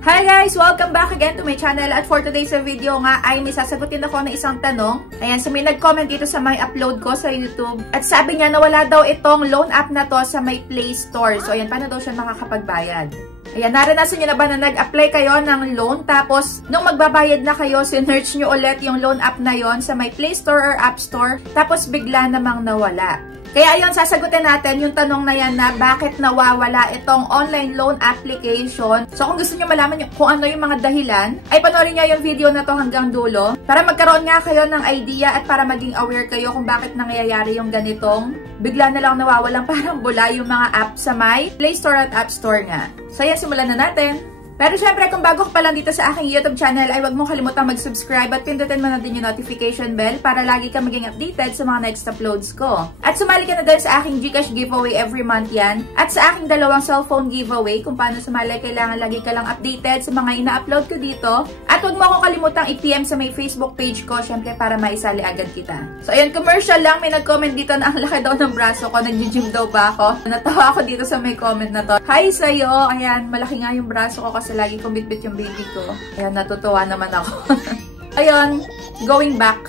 Hi guys! Welcome back again to my channel at for today's video nga ay may sasagutin ako na isang tanong. Ayan, so may nag-comment dito sa may upload ko sa YouTube at sabi niya na wala daw itong loan app na to sa may Play Store. So ayan, paano daw siya makakapagbayad? Ayan, naranasan niyo na ba na nag-apply kayo ng loan tapos nung magbabayad na kayo, sinearch nyo ulit yung loan app na yon sa may Play Store or App Store tapos bigla namang nawala? Kaya ayun, sasagutin natin yung tanong na yan na bakit nawawala itong online loan application. So kung gusto nyo malaman kung ano yung mga dahilan, ay panoorin nyo yung video na to hanggang dulo para magkaroon nga kayo ng idea at para maging aware kayo kung bakit nangyayari yung ganitong bigla na lang nawawalang parang bula yung mga app sa may Play Store at App Store nga. So yan, simulan na natin. Pero syempre, kung bago ka pa lang dito sa aking YouTube channel, ay huwag mong kalimutang mag-subscribe at pindutin mo na din yung notification bell para lagi ka maging updated sa mga next uploads ko. At sumali ka na din sa aking GCash giveaway every month yan. At sa aking dalawang cellphone giveaway, kung paano sumali, kailangan lagi ka lang updated sa mga ina-upload ko dito. At huwag mo akong kalimutang i-PM sa may Facebook page ko, syempre para maisali agad kita. So ayan, commercial lang, may nag-comment dito na ang laki daw ng braso ko, nag-gym daw ba ako? Natawa ako dito sa may comment na to. Hi sa'yo! Ayan, malaki nga yung braso ko kasi lagi kong bitbit yung baby ko. Ayan, natutuwa naman ako. Ayun, going back.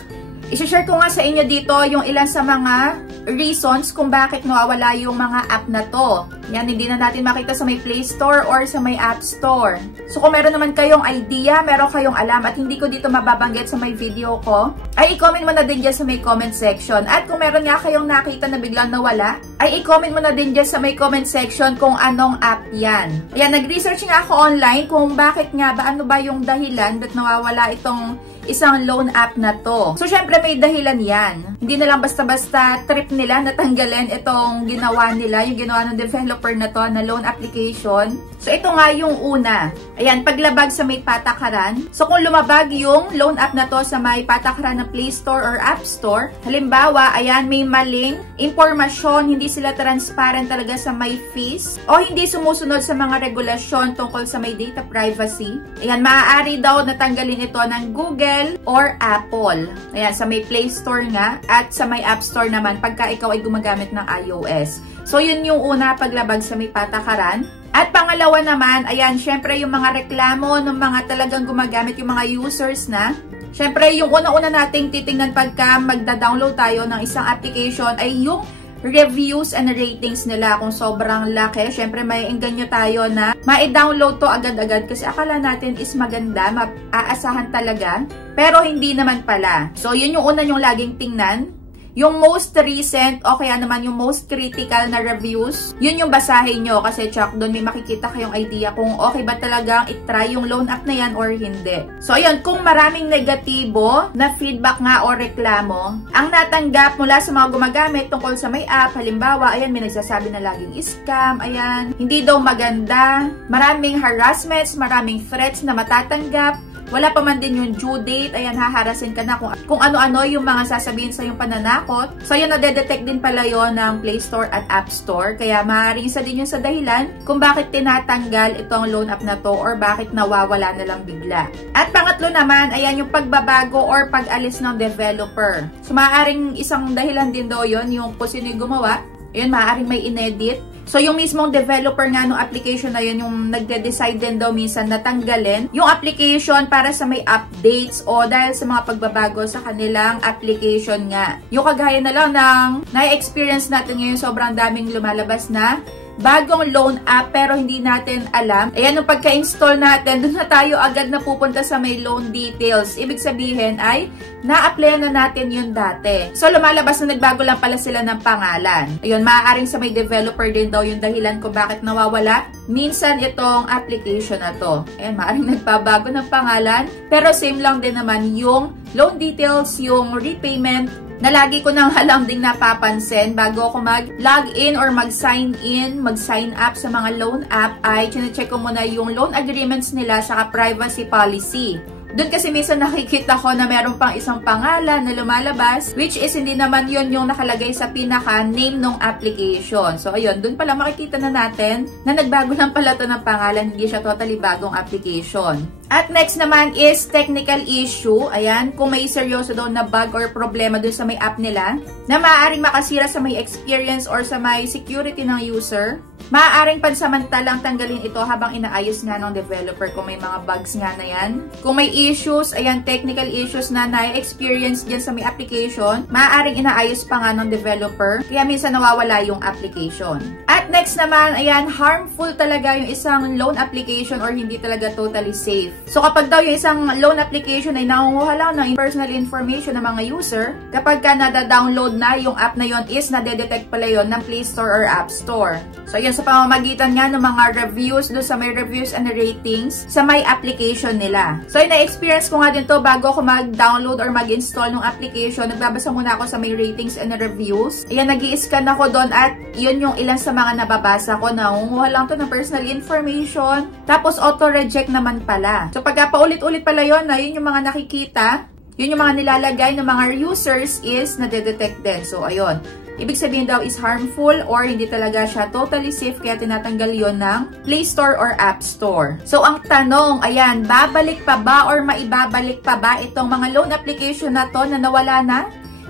I-share ko nga sa inyo dito yung ilan sa mga reasons kung bakit nawawala yung mga app na to. Yan, hindi na natin makita sa may Play Store or sa may App Store. So kung meron naman kayong idea, meron kayong alam at hindi ko dito mababanggit sa may video ko, ay i-comment mo na din dyan sa may comment section. At kung meron nga kayong nakita na biglang nawala, ay i-comment mo na din dyan sa may comment section kung anong app yan. Ayan, nag-research nga ako online kung bakit nga ba, ano ba yung dahilan ba't nawawala itong isang loan app na to. So, syempre may dahilan yan. Hindi na lang basta-basta trip nila natanggalin itong ginawa nila, yung ginawa ng developer na to na loan application. So, ito nga yung una. Ayan, paglabag sa may patakaran. So, kung lumabag yung loan app na to sa may patakaran ng Play Store or App Store, halimbawa, ayan, may maling impormasyon, hindi sila transparent talaga sa may fees, o hindi sumusunod sa mga regulasyon tungkol sa may data privacy. Ayan, maaari daw natanggalin ito ng Google or Apple. Ayan, sa may Play Store nga at sa may App Store naman pagka ikaw ay gumagamit ng iOS. So, yun yung una, paglabag sa may patakaran. At pangalawa naman, ayan, syempre yung mga reklamo ng mga talagang gumagamit, yung mga users na. Syempre, yung una-una nating titingnan pagka magda-download tayo ng isang application ay yung reviews and ratings nila. Kung sobrang laki, syempre may engganyo tayo na ma-download to agad-agad kasi akala natin is maganda, maaasahan talaga. Pero hindi naman pala. So, yun yung una yung laging tingnan. Yung most recent o kaya naman yung most critical na reviews, yun yung basahin nyo kasi check doon may makikita kayong idea kung okay ba talagang itry yung loan app na yan or hindi. So ayun, kung maraming negatibo na feedback nga o reklamo ang natanggap mula sa mga gumagamit tungkol sa may app, halimbawa, ayan, may nagsasabi na laging scam, ayan, hindi daw maganda, maraming harassments, maraming threats na matatanggap, wala pa man din yung due date, ayan, haharasin ka na kung ano-ano yung mga sasabihin sa yung pananakot. So, yun, nadedetect din pala yun ng Play Store at App Store. Kaya, maaaring isa din yun sa dahilan kung bakit tinatanggal itong loan app na to or bakit nawawala na lang bigla. At pangatlo naman, ayan, yung pagbabago or pag-alis ng developer. So, maaaring isang dahilan din daw yun, yung kung sino yung gumawa. Ayun, maaaring may inedit. So, yung mismong developer nga ng application na yun, yung nagde-decide din daw minsan natanggalin yung application para sa may updates o dahil sa mga pagbabago sa kanilang application nga. Yung kagaya na lang ng na-experience natin ngayon, sobrang daming lumalabas na bagong loan app pero hindi natin alam. Ayan, nung pagka-install natin, doon na tayo agad na pupunta sa may loan details. Ibig sabihin ay na-apply na natin yun dati. So, lumalabas na nagbago lang pala sila ng pangalan. Ayun, maaaring sa may developer din daw yung dahilan kung bakit nawawala minsan itong application na to. Ayan, maaaring nagbabago ng pangalan pero same lang din naman yung loan details, yung repayment na lagi ko nang halang ding napapansin bago ako mag-login or mag-sign in, mag-sign up sa mga loan app ay chine-check ko muna yung loan agreements nila saka privacy policy. Doon kasi minsan nakikita ko na meron pang isang pangalan na lumalabas, which is hindi naman yun yung nakalagay sa pinaka-name ng application. So, ayun, doon pala makikita na natin na nagbago lang pala ito ng pangalan, hindi siya totally bagong application. At next naman is technical issue. Ayan, kung may seryoso daw na bug or problema doon sa may app nila, na maaaring makasira sa may experience or sa may security ng user. maaaring pansamantalang tanggalin ito habang inaayos nga ng developer kung may mga bugs nga na yan. Kung may issues, ayan, technical issues na na-experience dyan sa may application, maaaring inaayos pa nga ng developer, kaya minsan nawawala yung application. At next naman, ayan, harmful talaga yung isang loan application or hindi talaga totally safe. So kapag daw yung isang loan application ay nangunguha lang ng personal information ng mga user, kapag ka nada-download na yung app na yon is nadedetect pala yon ng Play Store or App Store. So yun sa pamamagitan nga ng mga reviews, do sa may reviews and ratings sa may application nila. So yun, na-experience ko nga din to bago ako mag-download or mag-install ng application. Nagbabasa muna ako sa may ratings and reviews. Ayan, nag-i-scan ako doon at yun yung ilan sa mga nababasa ko. Nangunguha lang to ng personal information. Tapos auto-reject naman pala. So pagka paulit-ulit pala yun, na yun yung mga nakikita, yun yung mga nilalagay ng mga users is nadedetect din. So ayun. Ibig sabihin daw is harmful or hindi talaga siya totally safe kaya tinatanggal yon ng Play Store or App Store. So ang tanong, ayan, babalik pa ba or maibabalik pa ba itong mga loan application na to na nawala na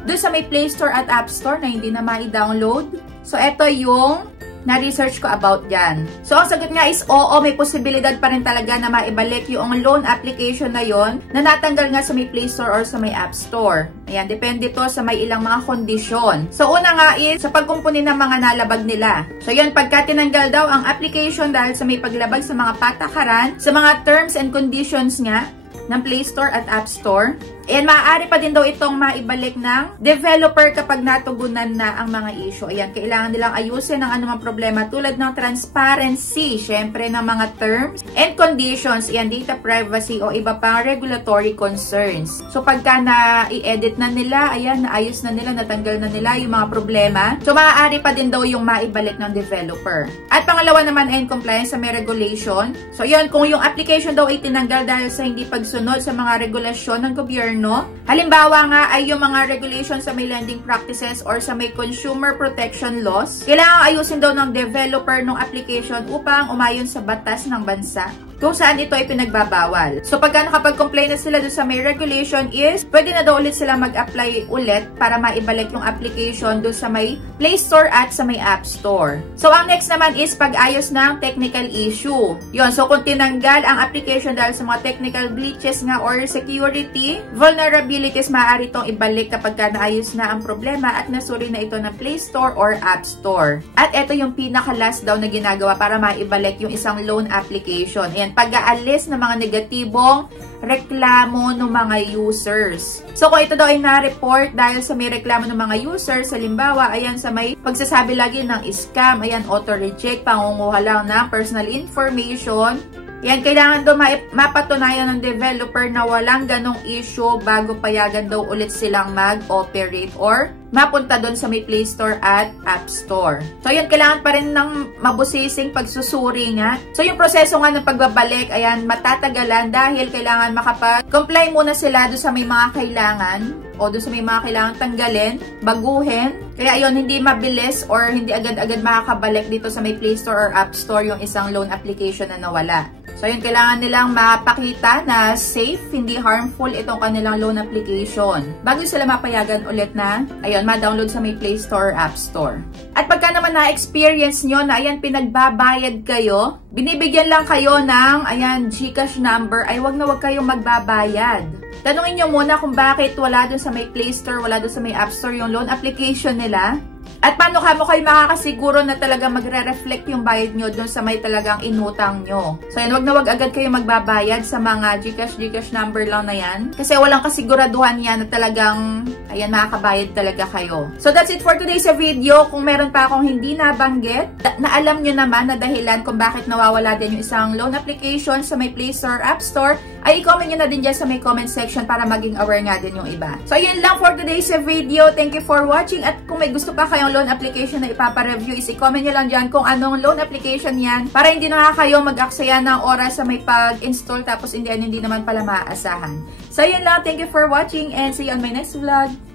doon sa may Play Store at App Store na hindi na mai-download? So ito yung na-research ko about yan. So, ang sagot nga is oo, may posibilidad pa rin talaga na maibalik yung loan application na yon na natanggal nga sa may Play Store or sa may App Store. Ayan, depende to sa may ilang mga kondisyon. So, una nga is sa pagkumpuni ng mga nalabag nila. So, yun, pagka tinanggal daw ang application dahil sa may paglabag sa mga patakaran, sa mga terms and conditions nga ng Play Store at App Store. And maaari pa din daw itong maibalik ng developer kapag natugunan na ang mga issue. Ayan, kailangan nilang ayusin ang anumang problema tulad ng transparency, syempre ng mga terms and conditions, ayan, data privacy o iba pang regulatory concerns. So pagka na-i-edit na nila, ayan, naayos na nila, natanggal na nila yung mga problema. So maaari pa din daw yung maibalik ng developer. At pangalawa naman ay compliance sa may regulation. So yun, kung yung application daw ay tinanggal dahil sa hindi pagsunod sa mga regulasyon ng gobyerno, halimbawa nga ay yung mga regulations sa may lending practices or sa may consumer protection laws, kailangan ayusin daw ng developer ng application upang umayon sa batas ng bansa kung saan ito ay pinagbabawal. So pagka nakapag-complain na sila doon sa may regulation is, pwede na daw ulit sila mag-apply ulit para maibalik yung application doon sa may Play Store at sa may App Store. So ang next naman is pag-ayos ng technical issue. Yun, so kung tinanggal ang application dahil sa mga technical glitches nga or security vulnerabilities, maaari itong ibalik kapag ka naayos na ang problema at nasuri na ito ng Play Store or App Store. At ito yung pinaka-last daw na ginagawa para maibalik yung isang loan application. Ayan, pag-aalis ng mga negatibong reklamo ng mga users. So, kung ito daw ay na-report dahil sa may reklamo ng mga users, halimbawa, ayan, sa may pagsasabi lagi ng scam, ayan, auto-reject, pangunguha lang ng personal information, yan, kailangan daw mapatunayan ng developer na walang ganong issue bago payagan daw ulit silang mag-operate or mapunta doon sa may Play Store at App Store. So, yun, kailangan pa rin ng mabusising pagsusuri nga. So, yung proseso nga ng pagbabalik, ayan, matatagalan dahil kailangan makapag-comply muna sila doon sa may mga kailangan o doon sa may mga kailangan tanggalin, baguhin. Kaya, yun, hindi mabilis or hindi agad-agad makakabalik dito sa may Play Store or App Store yung isang loan application na nawala. So, yun, kailangan nilang mapakita na safe, hindi harmful itong kanilang loan application bago sila mapayagan ulit na, ayun, ma-download sa may Play Store or App Store. At pagka naman na-experience nyo na, ayan, pinagbabayad kayo, binibigyan lang kayo ng, ayan, GCash number, ay wag na wag kayong magbabayad. Tanungin nyo muna kung bakit wala dun sa may Play Store, wala dun sa may App Store yung loan application nila. At paano mo kayo makakasiguro na talaga magre-reflect yung bayad nyo doon sa may talagang inutang nyo. So yan, wag na wag agad kayo magbabayad sa mga GCash number lang na yan. Kasi walang kasiguraduhan yan na talagang, ayan, makakabayad talaga kayo. So that's it for today's video. Kung meron pa akong hindi nabanggit, na alam nyo naman na dahilan kung bakit nawawala din yung isang loan application sa may Play Store App Store, ay i-comment nyo na din dyan sa may comment section para maging aware nga din yung iba. So yun lang for today's video. Thank you for watching. At kung may gusto pa kayong loan application na ipapa-review, is i-comment nyo lang dyan kung anong loan application yan para hindi na kayo mag-aksaya ng oras sa may pag-install tapos hindi naman pala maaasahan. So yun lang, thank you for watching and see you on my next vlog.